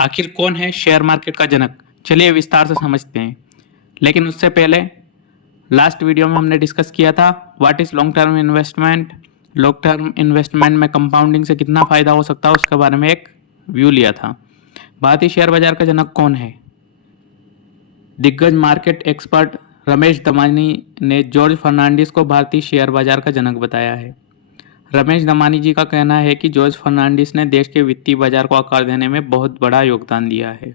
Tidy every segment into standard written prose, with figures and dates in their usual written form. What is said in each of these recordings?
आखिर कौन है शेयर मार्केट का जनक? चलिए विस्तार से समझते हैं। लेकिन उससे पहले लास्ट वीडियो में हमने डिस्कस किया था what is long term investment. Long term investment में कंपाउंडिंग से कितना फायदा हो सकता है उसके बारे में एक व्यू लिया था। भारतीय शेयर बाजार का जनक कौन है? दिग्गज मार्केट एक्सपर्ट रमेश दमानी ने जॉर्ज फर्नांडिस को भारतीय शेयर बाजार का जनक बताया है। रमेश दमानी जी का कहना है कि जॉर्ज फर्नांडिस ने देश के वित्तीय बाजार को आकार देने में बहुत बड़ा योगदान दिया है।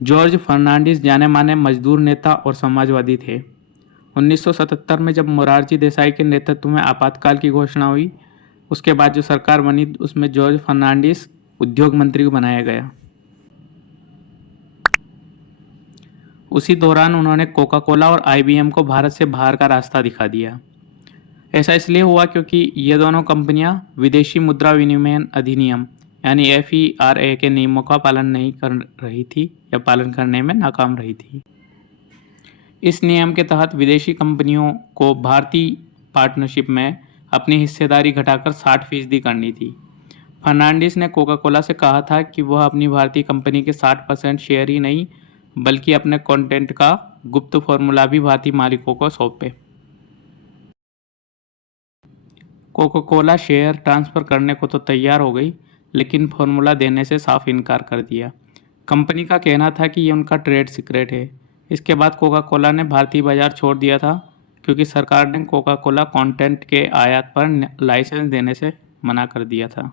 जॉर्ज फर्नांडिस जाने माने मजदूर नेता और समाजवादी थे। 1977 में जब मोरारजी देसाई के नेतृत्व में आपातकाल की घोषणा हुई, उसके बाद जो सरकार बनी उसमें जॉर्ज फर्नांडिस उद्योग मंत्री को बनाया गया। उसी दौरान उन्होंने कोका कोला और IBM को भारत से बाहर का रास्ता दिखा दिया। ऐसा इसलिए हुआ क्योंकि ये दोनों कंपनियां विदेशी मुद्रा विनिमय अधिनियम यानी FERA के नियमों का पालन नहीं कर रही थी या पालन करने में नाकाम रही थी। इस नियम के तहत विदेशी कंपनियों को भारतीय पार्टनरशिप में अपनी हिस्सेदारी घटाकर 60% करनी थी। फर्नांडिस ने कोका कोला से कहा था कि वह अपनी भारतीय कंपनी के 60% शेयर ही नहीं बल्कि अपने कंटेंट का गुप्त फॉर्मूला भी भारतीय मालिकों को सौंपे। कोका कोला शेयर ट्रांसफ़र करने को तो तैयार हो गई, लेकिन फॉर्मूला देने से साफ इनकार कर दिया। कंपनी का कहना था कि ये उनका ट्रेड सीक्रेट है। इसके बाद कोका कोला ने भारतीय बाजार छोड़ दिया था क्योंकि सरकार ने कोका कोला कंटेंट के आयात पर लाइसेंस देने से मना कर दिया था।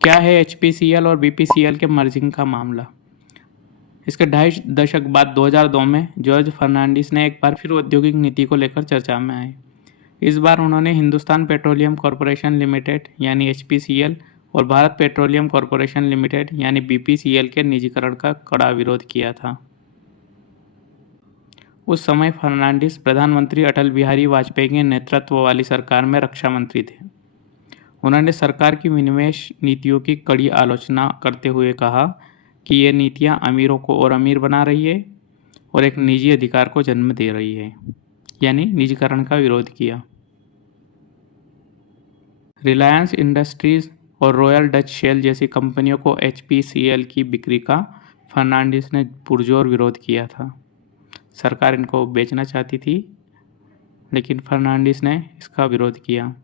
क्या है HPCL और BPCL के मर्जिंग का मामला? इसके 2.5 दशक बाद 2002 में जॉर्ज फर्नांडिस ने एक बार फिर औद्योगिक नीति को लेकर चर्चा में आए। इस बार उन्होंने हिंदुस्तान पेट्रोलियम कॉरपोरेशन लिमिटेड यानी HPCL और भारत पेट्रोलियम कॉरपोरेशन लिमिटेड यानी BPCL के निजीकरण का कड़ा विरोध किया था। उस समय फर्नांडिस प्रधानमंत्री अटल बिहारी वाजपेयी के नेतृत्व वाली सरकार में रक्षा मंत्री थे। उन्होंने सरकार की विनिवेश नीतियों की कड़ी आलोचना करते हुए कहा कि ये नीतियां अमीरों को और अमीर बना रही है और एक निजी अधिकार को जन्म दे रही है, यानी निजीकरण का विरोध किया। रिलायंस इंडस्ट्रीज और रॉयल डच शेल जैसी कंपनियों को HPCL की बिक्री का फर्नांडिस ने पुरजोर विरोध किया था। सरकार इनको बेचना चाहती थी, लेकिन फर्नांडिस ने इसका विरोध किया।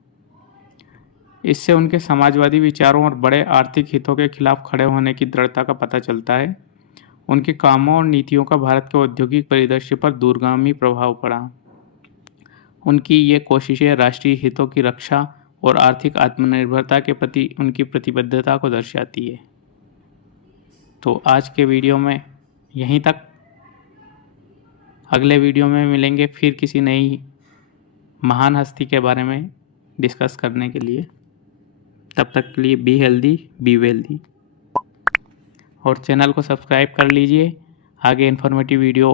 इससे उनके समाजवादी विचारों और बड़े आर्थिक हितों के खिलाफ खड़े होने की दृढ़ता का पता चलता है। उनके कामों और नीतियों का भारत के औद्योगिक परिदृश्य पर दूरगामी प्रभाव पड़ा। उनकी ये कोशिशें राष्ट्रीय हितों की रक्षा और आर्थिक आत्मनिर्भरता के प्रति उनकी प्रतिबद्धता को दर्शाती है। तो आज के वीडियो में यहीं तक। अगले वीडियो में मिलेंगे फिर किसी नई महान हस्ती के बारे में डिस्कस करने के लिए। तब तक के लिए बी हेल्दी बी वेल्दी और चैनल को सब्सक्राइब कर लीजिए। आगे इन्फॉर्मेटिव वीडियो